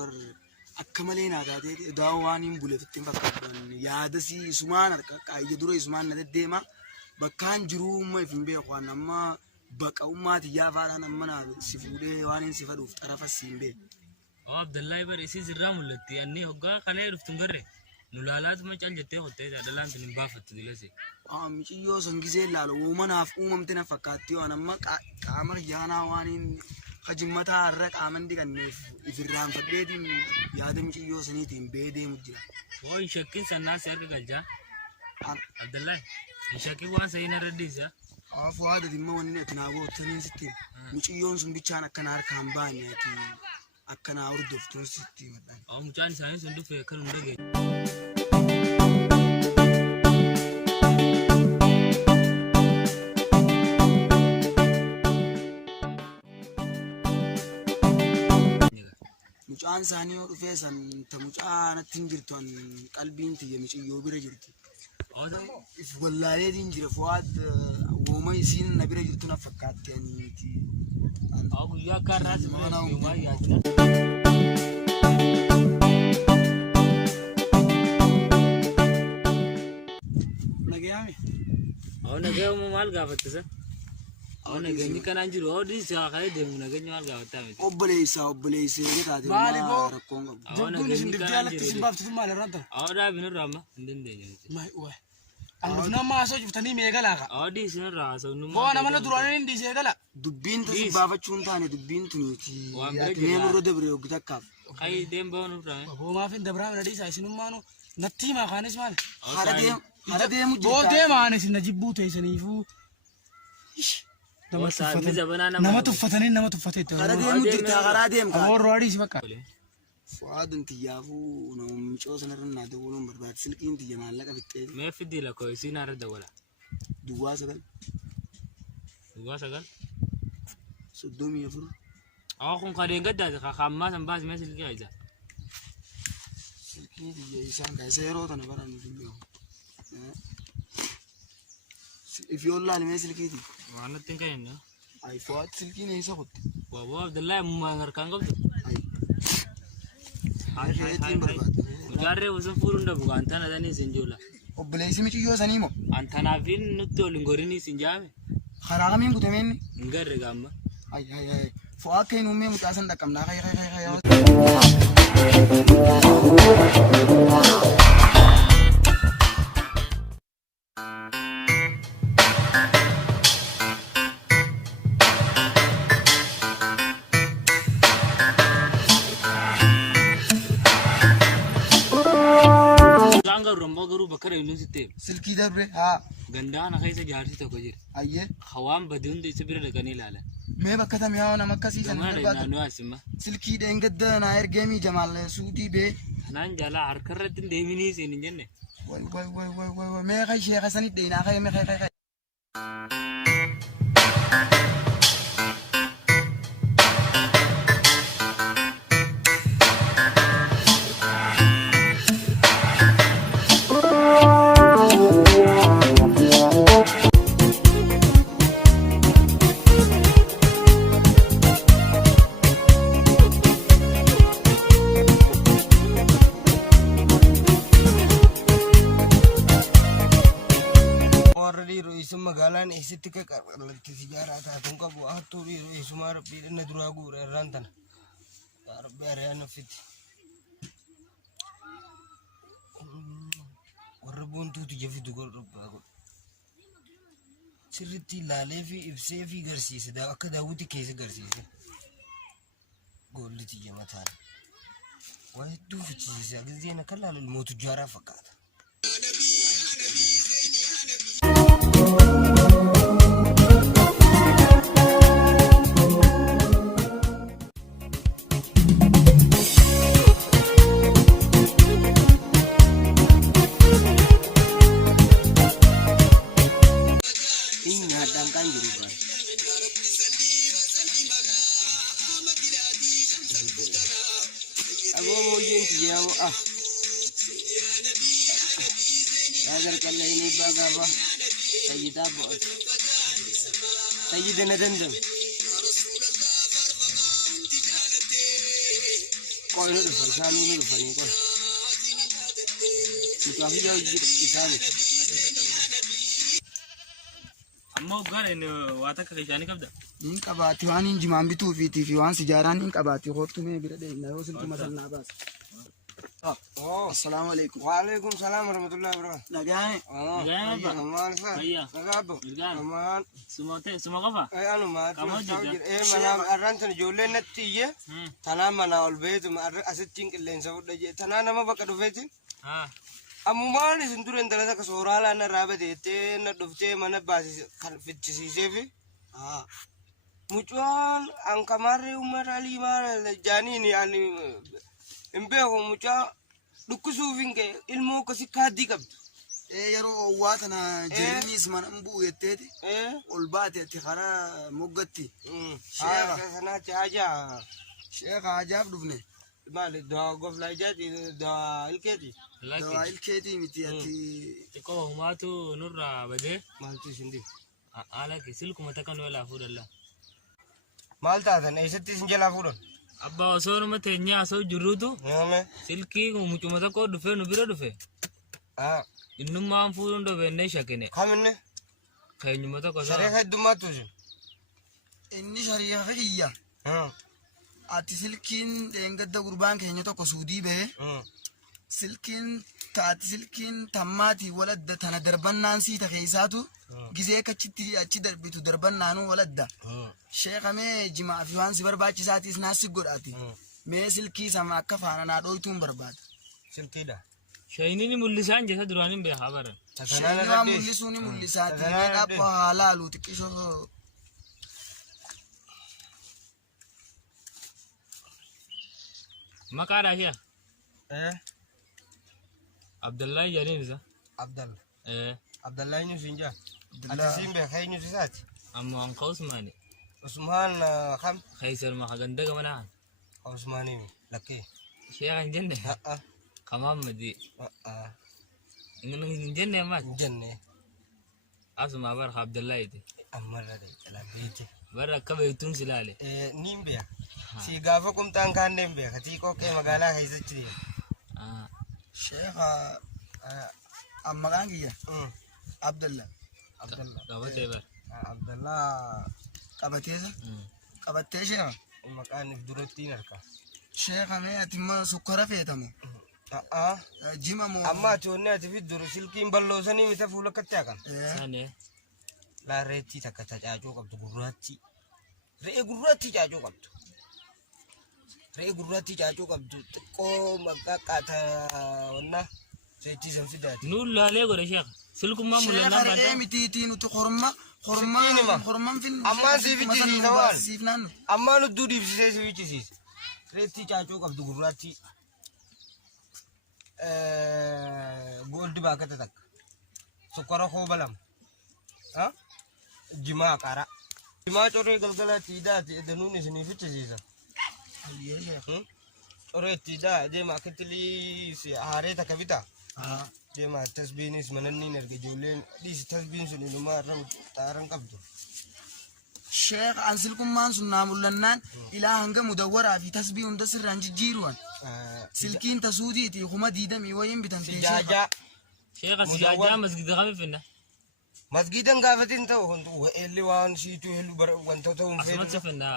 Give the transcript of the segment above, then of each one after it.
बर अक्कमले ना दादे दावानी बुलेटिन बक्कान यादसी सुमान काये दुरो सुमान नदे देमा बक्कान जुरूम फिंबे ख्वान अम्मा बकाउमात याफान अम्मना सिफुदे वानिन सिफदुफ तरफ सिंबे अब्दुल्लाह बर इसी जिर्रा मुल्लती अन्नी होगा कने रुफ्तुन गरे नुलालात में चल जते होते दलान तिन बाफत दिलसे मिचियो संगिजे लालो वमन आफ उममतना फकातियो अनम्मा कामर याना वानिन खजिमता अर्रक आमंदी कन्ने इफिराम फदेदिन यादम चियो सनीतिन बेदे मुज्जिरा वो शक्किन सन्ना सर का गलजा अब्दुल्लाह शक्की वहां सही न रद्दीसा फुआद दिम्मा वन्ने तनावो तनी सिtti मिचियोन सुन बिचान अकनार कांबानी की अकना और दुफ्तुन सिtti मतलब और मुचान साइन सुंदु फेकर उंडगे मुचान सानी और फेसन तमुचान तिंजिरतोन कल्बीन ती मिचियो बिरे जिरती और इफ वल्लाले दिन जिर फुआद वो मैं सीन नबीरे जिरतुना फकात यानी की और या कर रास में युवा याद नगया में और नगया में माल गावत से और नगनी कना जिरो और दिस खाए दे नगनी माल गावत है ओबलेसे के तादे मालिको रकोंगा जब सिंडिया लगती सिंबाफ तुम माल रंता और आ बिन रामा दिन दे मैं ओए अंदना मा सो जुतनी मेगा लागा और दिस न रास नु वो ना मन दुराने नी दिसे गला दुब्बीन तो बाबा चुनता ने दुब्बीन तुनीती यातने नुरो दे ब्रे उगदका खाई देम बावन रा वो माफिन दबरा नडी साइसिनु मानो नत्ती मा खानेस माल हरा दे मुझे बोल दे माने सिन नजिबू थे सनीफू नमत فتني نمت فتي हरा दे और रोडी बका فؤاد انت يافو نوم چوس نرنا دولون برباد سلكين تي مالك بتي ما في دي لك كويسين ارد ولا دوا سغل صدومي يفر اخون قدين قد خما سنباز ما سلكي عايزه سلكين دي يسان كاي سيرو تن بران ديو if you all me سلكي دي وانا تنكاين اي فؤاد سلكين يسا خد وابو عبد الله ما غركان قبل هاي جاري وسفورون دبو انت انا داني سنجولا وبليسي ميچيو سنيمو انت نافين نتول غوريني سنجامي خرامين بوتمين نغر غاما اي فؤاد كاين امي متاسن دكم نا خي रंबा गुरु बकर इल्लू सिते सिल्की दबरे हां गंडा ना खाई से जारसी तो कोजिर आइए खवाम बदुन दे से बिरे लगनी लाला मैं बकता मैं ना मक्का सी जमा ना आसमा सिल्की देंगद नायर गेमी जमाल सूटी बे नान जाला हरकरतिन देमिनी से निजने वय मैं खाई शेख हसन देना खाई मैं खाई magalan isitti ka karbalti sigara ta tun ka bu ahto bi isumar bi na duragu rantan rabbi arena fit warra boontuutu jafitu godhu sirriitti ilaalee fi ibsee fi garsiise akka daawwitii keessa garsiise goolli tiyya mataan waa hedduu fichisiise agizeen akka laalu mootu jaaraa fakkaata. agar kala ini bagaba sayyida bo sayyidina dandam ko ino da farsanu ne da fani ko to afi ya isani amma gare ne wata ka kishani kabda in qabati waan injimaan bituu fi waan sijaaraan in qabati hortu me bira de na yosin kuma sanna bas. السلام عليكم. وعليكم السلام ورحمة الله وبركاته. نجاني. نجاني با. أمان فا. بيا. نجابو. أمان. سمعة أي أنا ما. كمان جدا. منا أرانتن جولة نتيجة. تنا منا البيت ما أستين كلين سووا دجى. تنا نما بكرة بيتين. أمم ما نسنتورن تلا كسورة أنا رابط إيه ندفتة منا باس في تسيسه. mucuan ang kamari umarali mara jani ni ani imbe ho muca dukusu vinge ilmu kasi kadi kab yaro watana jernis man ambu yetete olbate tikhara mugatti sana chaja sheikh ajab dubne mal do gofla jadi do ilketi miti ati tiko humatu nurra bade malti sindi ala kisilku matakan wala fudalla malta tan esatti sinjala fudon abba osoo mate nya so jurutu silki mucuma ko dufe no biro dufe innuma fuun do benne shakene kamne kaynyuma to ko shariha dumatu inni shariha hiya ati silkin engadda gurban kenya to ko sudi be silkin taati silkin tammati waladda tana darbannan si ta keysatu gize kachitti achi darbitu darbannanu waladda sheekha me jima fi wan si barbaachisaati isnaasi godhaati me silki sama akka faana na dhoytuun barbaada silkida shaynini mullisan jesa duranin be habara shayna mullisuni mullisaati me dhappa halalu tikisho makara hiya Abdullah Janisa. Abdullah Nusinja. Simbe khay Nusat. Amma an Usmani. Usman kham Khaysar ma khaganda gamana. Usmani laki. Sheikh Janne. Kamam madi. Ngun Janne ma. Janne. Asma bar Abdullah idi. Amara de la bete. Bara kabaytun silale. Nimbe. Si gafa kum tan kan nimbe khati ko ke magala khaysachri. sheikh amagangiya Abdullah Abdullah qabateza qabatte sheikh makan durati narka sheikh me atimma sukara fetamo jima mo amma tonni ati fi duru silkin ballo sani mita fula katta kan sane la reti takata jajo qabdu gurratti gurratti jajo qabdu gurratti jajo qabdu ko magaqata wana seti samsidati nullale gore sheikh silkum ma mulana banta mititi nutu khorma fin amma si fichi sawal sifnan amma nu dudi si fichi reti jajo qabdu gurratti gold bakata tak sukara ko balam jima kara jima chore galgala tida de nuni sini fichi sisa ore tida je ma ketli si hare ta kavita je ma tasbinis mananni nerge jolen dis tasbin sunu ma ran taran qabdu sheikh ansilkum man sunna mullannan ila hanga mudawwara fi tasbihun dasran jiruan silkin tasudi ti khuma didami wayin bitan jaja sheikh sijaja masjid khamifna masjidan gafatin to hundu eli wan situ helu bar wanto to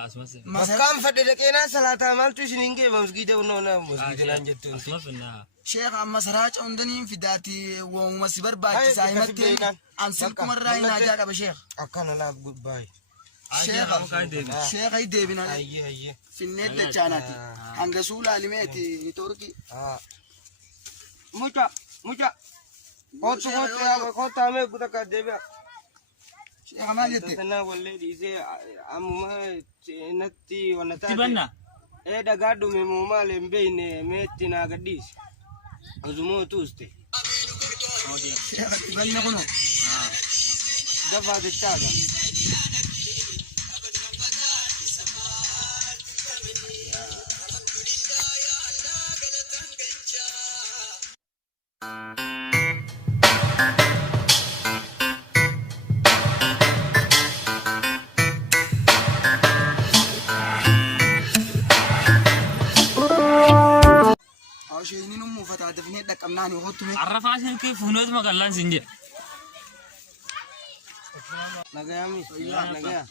asmase makam fadde de kena salata maltu sininge masjid no na masjid nan jettu asmafna sheekh amma saraaca hundaniin fidaati waamuma si barbaachisaa himatti ansilku marraa hin ajaa qaba sheekh akkana laaf gubbaay sheekh ay deebina finneet dachaanaati hanga suulaalimeeti torki mucha kottu amee gutaka deebi'a sheekh maal jette tanaa wallee dhiisee ammuma natti wanna taate tibanna dhagaa dhume muumaal hin beeyne meetti naa gadhiise ozumoo tuuste sheekh tibanna kuno dafaa dechaaga sheeyni nu muufata dafnee dhaqqabnaani hottume arrafaa silkii fuunoot maqallaan sin jedhe nagayami nagaya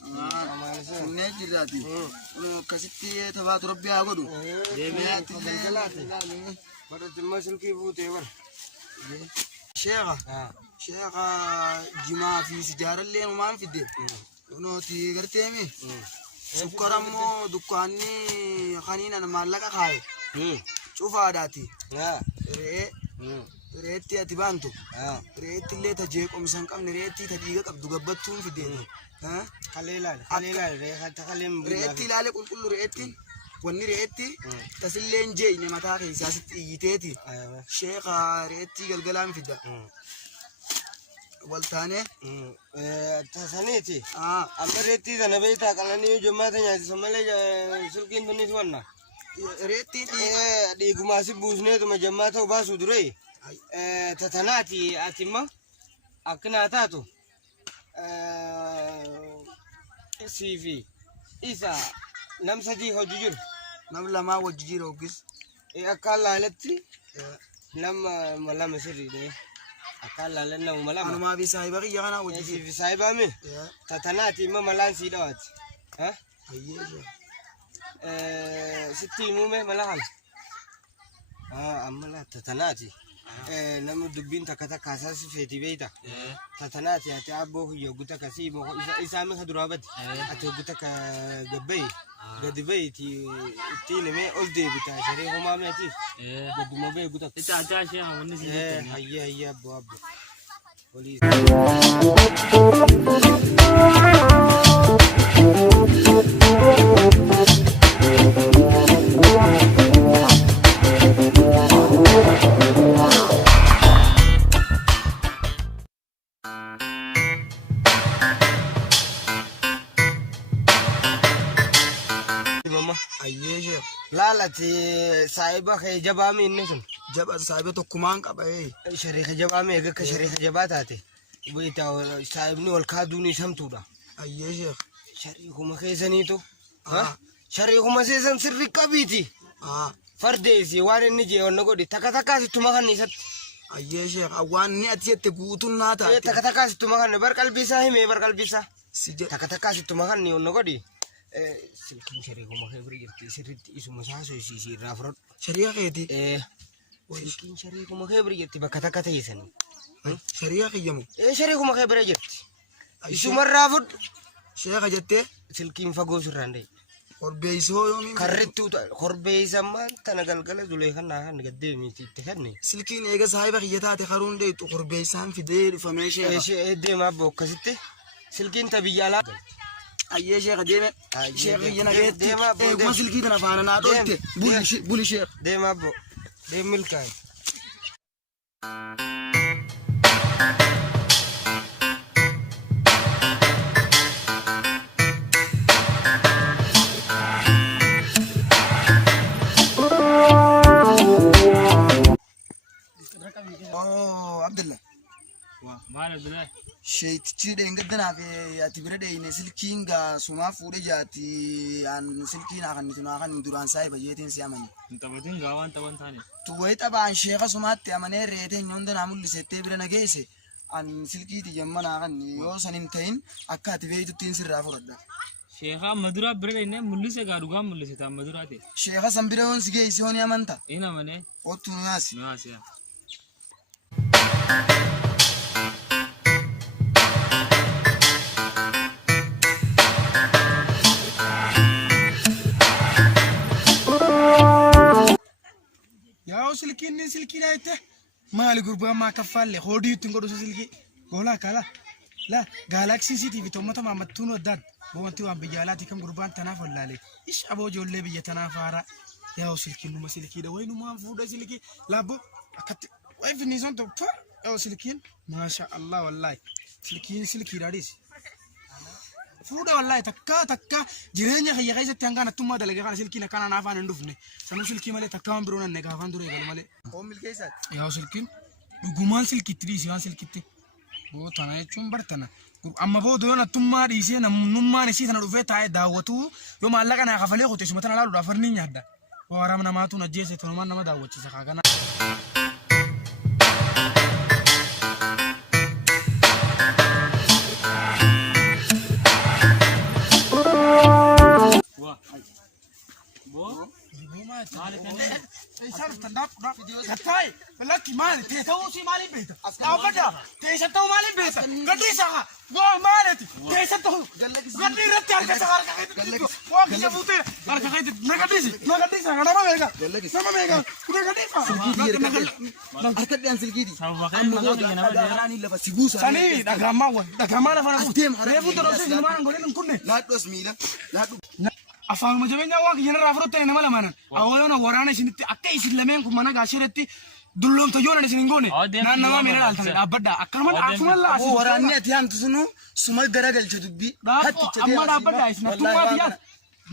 finnee jirraati akkasitti tabaatu rabbi haa godhu badhatimma silkii fuutee bar sheekha jimaa fi sijaarallee numaan fidde nooti garteemi sukkarammoo dukkaanni kaniinan maallaqa kaaye cufaadhaati reetti ati baantu reetti illee ta jeeqomsan qabne reetti ta dhiiga qabdu gabbattuun fideeti reetti ilaale qulqullu reetti wanni reetti tasilleen jeeyne mataa keessaa sitti iyyiteeti sheekha reetti galgalaan fidda waltaane tasaniiti amma reetti sana beektaa qalanii jummaata nyaachisa malee silkiin tunis wanna reetti dhiigumaa si buusneetuma jammaa ta'u baasuu dure tatanaati atimma akkanaa taatu siifi isa nam sadii hojii jiru nam lamaa wajji jira hoggis akkaan laaletti nama lama sirriidhe akkaan laalan nama malama anumaa fi saahiba kiyya kanaa wajji siifi saahibaami tatanaati imma malaan sii dhawaati sitti himuume mala kana amma la tatanaati namni dubbiin takka takka asaasi feeti beeyta tatanaati ati abboo kiyya hogguta ka sii moko isaami ka duraa bade ati hogguta ka gabbayi gadi bayti ittiin himee ol deebita sharee homaa meetiif gadduma bee hogguta ita ajaa sheekha wanni sin jettani hayye abbo olii laalati saahiba kee jabaami inni sun jaba saahiba tokkumaan qaba shariika jabaami eega akka shariika jabaa taate beektaa saahibni ol kaaduuni samtuudha ayyee sheekh shariikuma keessaniitu shariikuma seesan sirri qabiiti fardeesi waan inni jee onna godhi takka takkaasittuma kan isatti ayyee sheekh waan ni ati jette guutuun naa taate takka takkaasittuma kan bar qalbiisaa himee bar qalbiisaa takka takkaasittuma kan onna godhi silkiin shariikuma kee bira jirti sirriitti isuma saasosiisii irraa fudhadhu shariika keeti silkiin shariikuma kee bira jirti bakka takka teessanii shariika kiyyamu shariikuma kee bira jirti isumarraa fudhu sheekha jettee silkiin fagoo sirraan ta'e korbeeysoo yoomiin karrittuu korbeeysammaan tana galgala dulee kannaa kan gaddeemiiti itti kanne silkiin eega saahiba kiyya taate karuun deetu korbeeysaan fidee dhufamee sheekha deemaa abbo akkasitti silkiin ta biyya alaa ayyee sheekha deeme sheekha kiyya nageetti eeguma silkii tana faana naa dholte buli sheekha deemaa abbo deem milkaa'e Abdullah maal Abdullah sheetichi dheengaddanaaf ati bira dheeyne silkiin gaa sumaa fuudhe jaati an silkiin akannitu naa kan duraan saahiba jeetiin si amane taphatiin gaa waan taphan taane tu wayi taphaan sheeka sumaatti amanee reeteen hunda naa mul'isettee bira nageesse an silkiiti jamma naa kan yoo san hin ta'in akka ati beeytuttiin sirraa fudhadha Sheekha Madura bira ne mul'ise gaarugaa mul'ise taa Maduraati. Sheekha sanbira yoon si geesse yoon amanta. Ina mane. Ottu naasi. Naasiya. Yaa silkii dhaayte maali gurbaa maa kaffaalle hodii ittiin godhu silkii goolaa kala la gaalaksii siitiif tommata maammattuun waddaan boonti waan biyya alaatii kan gurbaan tanaaf wallaalee ish aboo ijoollee biyya tanaaf haaraa yaa silkiin numa silkiidha wayi numaan fuudha silkii laabbo akkatti wayi finniisoon tokko yaa silkiin maasha Allah wallaahi silkiidhaadhiis fuudha wallaahi takka jireenya kiyya keessatti hangaan attummaa dalagaa kana silkiin akkana naafaan hin dhufne sanuu silkii malee takka waan biroo nanne gaafaan dura eegalu malee. Oo milkeessaati. Yaa silkiin dhugumaan silkiitti dhiisii waan silkiitti bootana jechuun bartana amma booda yoo attummaa dhiisee namnummaan isii tana dhufee taa'ee daawwatu yoo maallaqa naa kafalee qote suma tana laaluudhaaf farni nyaadda waraam namaatu najjeesse tonumaan nama daawwachiisa kaagana. Isaan standaap kattaay lakki maali teessoo si maali beekta dhaabbata teessoo maali beekta gaddi isaa waa maaliti teessoo gaddi irratti harka isaa harka keetti waa kiyya fuutee harka keetti nagaddiisi nama beeka nagaddiisa Harka dhiyaan silkiiti. Dhagaanii lafa si buusa. sanii dhagaamaa lafa na buusa reefu torosee ilmaan godhin kunne Laadhos miila. Laadhu. afaanuma jabeenya waan kiyya irraa fudhatte nama lamanan awwaaloon waraana isinitti akka isin lameen kun mana gaashiretti dulloomta yoona isin hin goone naannawaa meera dhaaltanii dhaabbadha akkuma laasi. Oo waraanni ati haamtu sunu suma garagalcha dubbii. amma dhaabbadha isin attummaa biyyaas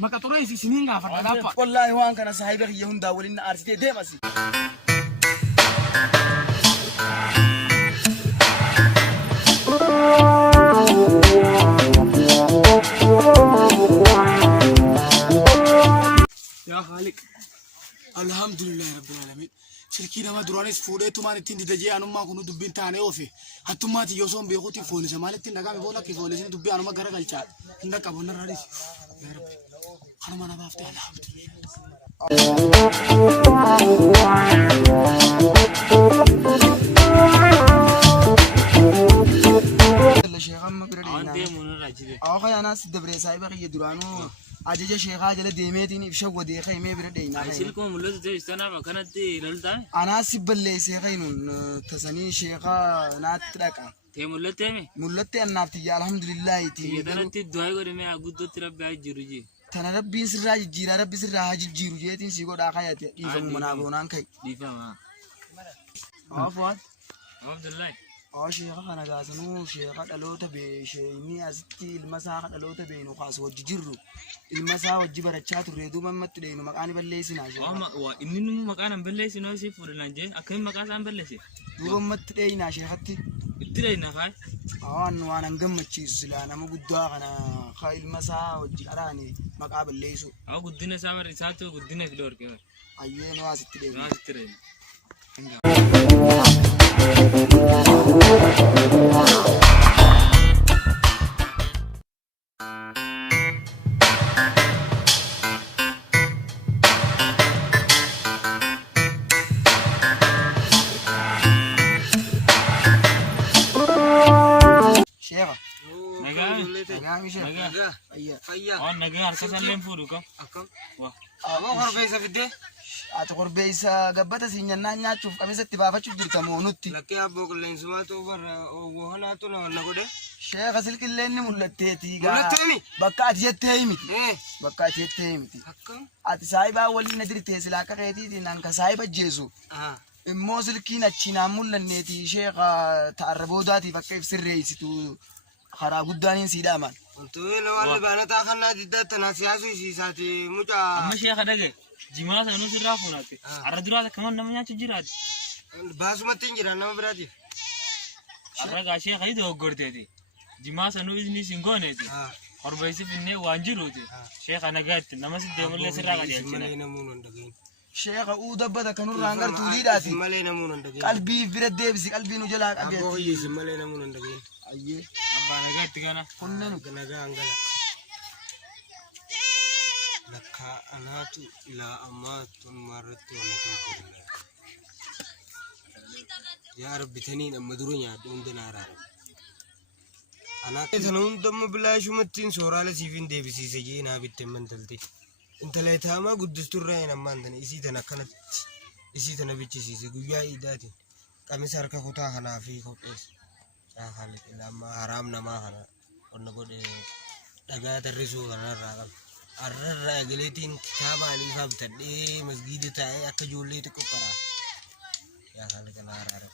maka xuree isiniin gaafadha dhaabba. Wallaahi waan kana saahiba kiyya hundaa waliin na aarsitee deemasi. yaa Haaliq alhamdulillahi rabbil alamin silkii nama duraanis fuudhee tumaan ittiin didajee anummaa kun dubbiin taanee oofe hattummaati yoo soon beekuutiin foolise maalitti dhagame boola kee foolisni dubbii anuma gara galchaa hin dhaqqabu narraadhis yaa rabbi kanuma na baaftee Aku kan anas dabre saya bagi durano aja je syekha jala demet ini bisa gua dekha ime berde ina. silkoo mul'atu ta'e istana kanatti laltaa Anas balle syekha inun tasani syekha natraka. ta'e mul'ateeme Mullatte annafti ya alhamdulillah ti. kanatti du'aa godhame guddootti rabbi haa jiru jee Tana rabbi sirra jira rabbi sirra haji jiru jetin si goda khayati ifam munabonan kai. dhiifama. Afwan. Abdullahi. Syekha kana gasanu syekha dalota be sheyni asitti ilmasa dalota be no khas wajji jirru. Ilmasa wajji baracha turre duman matte de no maqani balleesina syekha. Waa inni nu maqaan an balleessinoo si fuudhan jee akkamiin maqaa isaan balleesse Duban matte de ina syekhatti. itti dheeyna kaay Awan waan gammachiisu sila nama guddaa kana ka ilmasa wajji qaraani maqaa balleessu. haa guddina isaa barri isaatu guddina fi dhoorke Ayyee no asitti de. naa itti dheeyna. Syekha. Nagaa Nagaan syekha. nagaa Ayya. Fayyaa. waan nagaa harka isaalleen fuudhu kam Akkam. waa Aboo korbeessa fiddee. Ati korbeessa gabbata siinyannaa nyaachuuf qamisatti baafachuuf jirta moo nutti? Lakkee abboo qilleensumaatu barra wohanaatu na godhe. Syekha silkilleen ni mul'atteeti gaa. Mul'atteemi? Bakka ati jettee miti. Eh. Bakka ati jettee miti. Akkam. Ati saayibaa waliin na dirtee silaa akka keetiitiin anka saayiba jeesu. Ah. Immoo silkiin achinaan mul'anneeti Syekha ta'arra boodaatiif akka ibsirreessitu karaa guddaaniin siidhaaman. Wantoonni lamaan baanataa kanaa diddaa tanaa siyaasuu isiisaati mucaa. amma sheeka dhage jimaa sanuu sirraa fuunaatti har'a duraas akkaman nama nyaachu jiraati Baasumatti hin jiran nama biraatiif. har'a gaa sheeka hidha hoggorteeti jimaa sanuu isni sin gooneeti Ah. horbeessi finnee waan jiruuti sheeka nagaatti nama si deemullee sirraa Malee qajeelchina namuun hin dhagahin. Syekha uu dabbata kanurraan gartuu liidhaati. Malee namuun hin dhagahin. Qalbii bira deebisi qalbii nu jalaa Abboo qabeeti. hiyyeessi malee namuun hin dhagahin. Ayyee. abbaa nagaatti kana Kunneen Nagaa hangala. lakka anaatu ilaa ammaatun marratti wanna ta'u yaa rabbi taniin amma dura nyaadhu hunda naaraara anaa sana hundamma bilaashumattiin sooraala siifin deebisiise jee naa bitte mantalte intala itaamaa guddisturraa hin ammaan tana isii tana akkanatti isii tana bichisiise guyyaa iidaatiin qamisa harka kutaa kanaa fi qopheessa yaa haaliqila amma haraam namaa kana qonna godhe dhagaa tarrisuu kanarraa qaba arrarraa egaleetiin kitaaba aliifaa bitadhee masgiida taa'ee akka ijoollee xiqqoo qaraa yaa haaliqila haraara